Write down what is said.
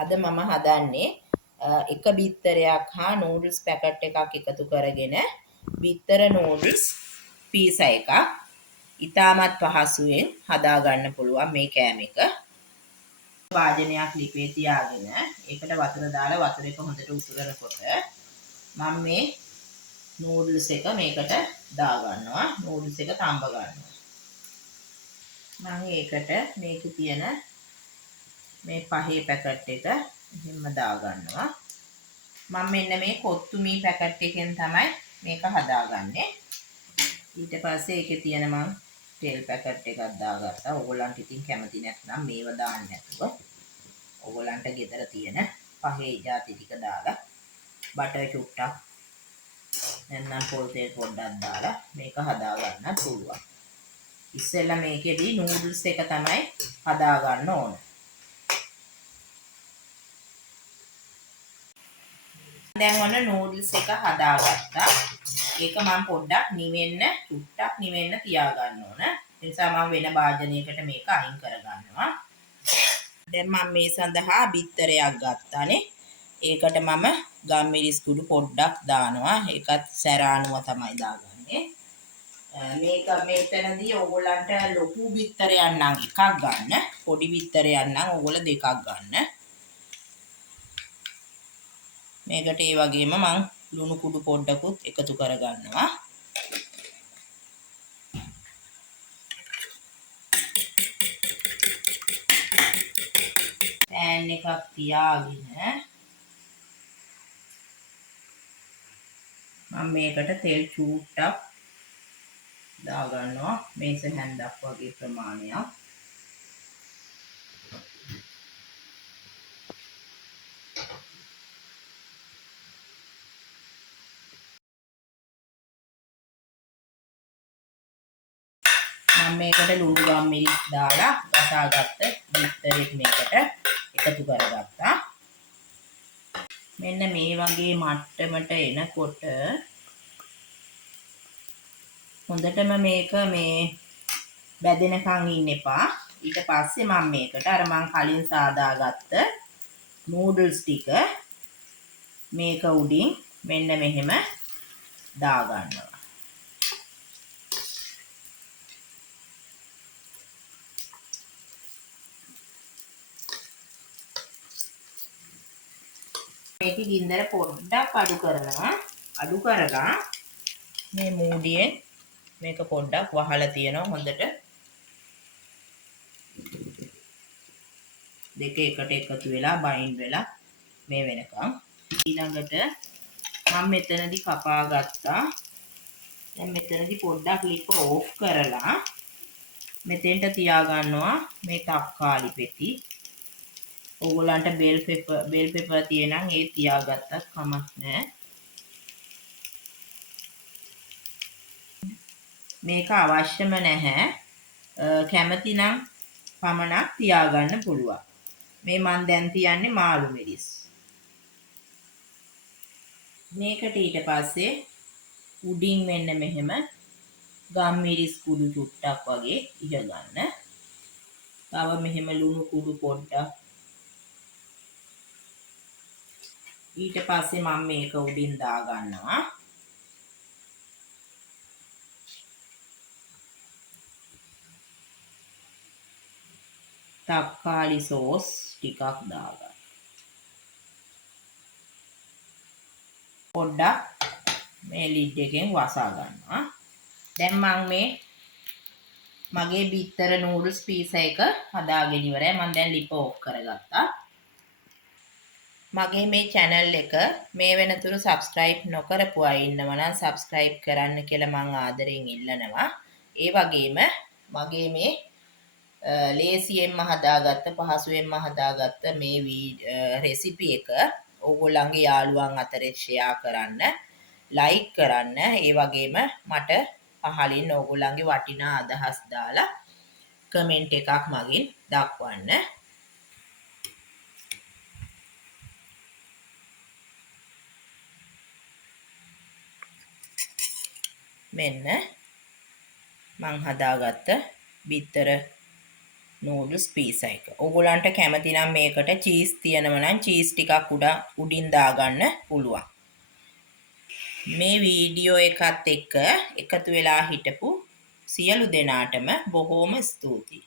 අද මම හදන්නේ එක බිත්තරයක් හා නූඩල්ස් පැකට් එකක් එකතු කරගෙන බිත්තර නූඩල්ස් පීස එකක් ඉතාමත් පහසුවෙන් හදාගන්න පුළුවන් මේ කෑම එක. වාදනයක් ලිපේ තියාගෙන ඒකට වතුර දාලා වතුර එක හොඳට උතුරනකොට මම මේ නූඩල්ස් එක මේකට දා ගන්නවා. නූඩල්ස් එක තඹ ගන්නවා. මම ඒකට මේකේ තියෙන මේ පහේ පැකට් එක එහෙම දා ගන්නවා. මම මෙන්න මේ කොත්තු මී පැකට් එකෙන් තමයි මේක හදාගන්නේ. ඊට පස්සේ ඒකේ තියෙන මම තෙල් පැකට් එකක් දාගත්තා. ඕගොල්ලන්ට ඉතින් කැමති නැත්නම් මේව දාන්න නැතුව ඕගොල්ලන්ට ගෙදර තියෙන පහේ ಜಾති ටික දාලා බටර් චුට්ටක් නැත්නම් පොල් තෙල් පොඩ්ඩක් දාලා මේක හදා ගන්න පුළුවන්. ඉස්සෙල්ලා මේකෙදී නූඩල්ස් එක තමයි හදා ගන්න ඕන. දැන් ඔන්න නූඩල්ස් එක හදාගත්තා. ඒක මම පොඩ්ඩක් නිවෙන්න චුට්ටක් නිවෙන්න තියා ගන්න ඕන. ඒ නිසා මම වෙන භාජනයකට මේක අයින් කර ගන්නවා. දැන් මම මේ සඳහා බිත්තරයක් ගත්තානේ. ඒකට මම ගම්මිරිස් කුඩු පොඩ්ඩක් දානවා. ඒකත් සැරානුව තමයි දාගන්නේ. මේක මෙතනදී ඕගොල්ලන්ට ලොකු බිත්තරයක් නම් එකක් ගන්න. පොඩි බිත්තරයක් නම් ඕගොල්ලෝ දෙකක් ගන්න. මේකට ඒ වගේම මම ලුණු කුඩු පොඩ්ඩකුත් එකතු කර ගන්නවා. පෑන් එකක් තියාගෙන මම මේකට තෙල් චූට්ටක් දා ගන්නවා. මේස හැන්දක් වගේ ප්‍රමාණයක්. මම මේකට ලුණු ගම්මිරිස් දාලා ගසාගත්ත බිත්තරෙත් මේකට එකතු කරගත්තා. මෙන්න මේ වගේ මට්ටමට එනකොට හොඳටම මේක මේ බැදෙනකන් ඉන්න එපා. ඊට පස්සේ මම මේකට අර මං කලින් සාදාගත්ත නූඩල්ස් ටික මේක උඩින් මෙන්න මෙහෙම දා ගන්නවා. මේකේ ගින්දර පොඩ්ඩක් අඩු කරනවා. අඩු කරලා මේ මූඩියෙන් මේක පොඩ්ඩක් වහලා තියෙනවා හොඳට. දෙක එකට එකතු වෙලා බයින්ඩ් වෙලා මේ වෙනකම්. ඊළඟට මම මෙතනදී කපා ගත්තා. දැන් මෙතනදී පොඩ්ඩක් ලිප ඕෆ් කරලා මෙතෙන්ට තියා ගන්නවා මේ තක්කාලි පෙති. ඕගොල්ලන්ට බෙල් පෙපර් තියෙනම් ඒ තියාගත්තත් කමක් නැහැ. මේක අවශ්‍යම නැහැ. කැමති නම් පමණක් තියාගන්න පුළුවන්. මේ මන් දැන් තියන්නේ මාළු මිරිස්. මේකට ඊට පස්සේ උඩින් මෙන්න මෙහෙම ගම්මිරිස් කුඩු චුට්ටක් වගේ ඉහ ගන්න. තව මෙහෙම ලුණු කුඩු පොඩ්ඩක්. ඊට පස්සේ මම මේක උඩින් දා ගන්නවා. තක්කාලි සෝස් ටිකක් දාගන්න. පොඩ්ඩක් මේ ලිඩ් එකෙන් වසා ගන්නවා. දැන් මම මේ මගේ බිත්තර නූඩල්ස් පීස එක හදාගෙන ඉවරයි. මම දැන් ලිප ඕෆ් කරගත්තා. මගේ මේ channel එක මේ වෙනතුරු subscribe නොකරපු අය ඉන්නවා නම් subscribe කරන්න කියලා මම ආදරෙන් ඉල්ලනවා. ඒ වගේම මගේ මේ ලේසියෙන්ම හදාගත්ත පහසුවෙන්ම හදාගත්ත මේ රෙසිපි එක ඕගොල්ලන්ගේ යාළුවන් අතරේ ෂෙයා කරන්න, ලයික් කරන්න, ඒ වගේම මට පහලින් ඕගොල්ලන්ගේ වටිනා අදහස් දාලා කමෙන්ට් එකක් මගින් දක්වන්න. මෙන්න මං හදාගත්ත බිත්තර නූඩල්ස් පීසා එක. ඕගොල්ලන්ට කැමති නම් මේකට චීස් තියෙනවා නම් චීස් ටිකක් උඩින් දාගන්න පුළුවන්. මේ වීඩියෝ එකත් එක්ක එකතු වෙලා හිටපු සියලු දෙනාටම බොහෝම ස්තුතියි.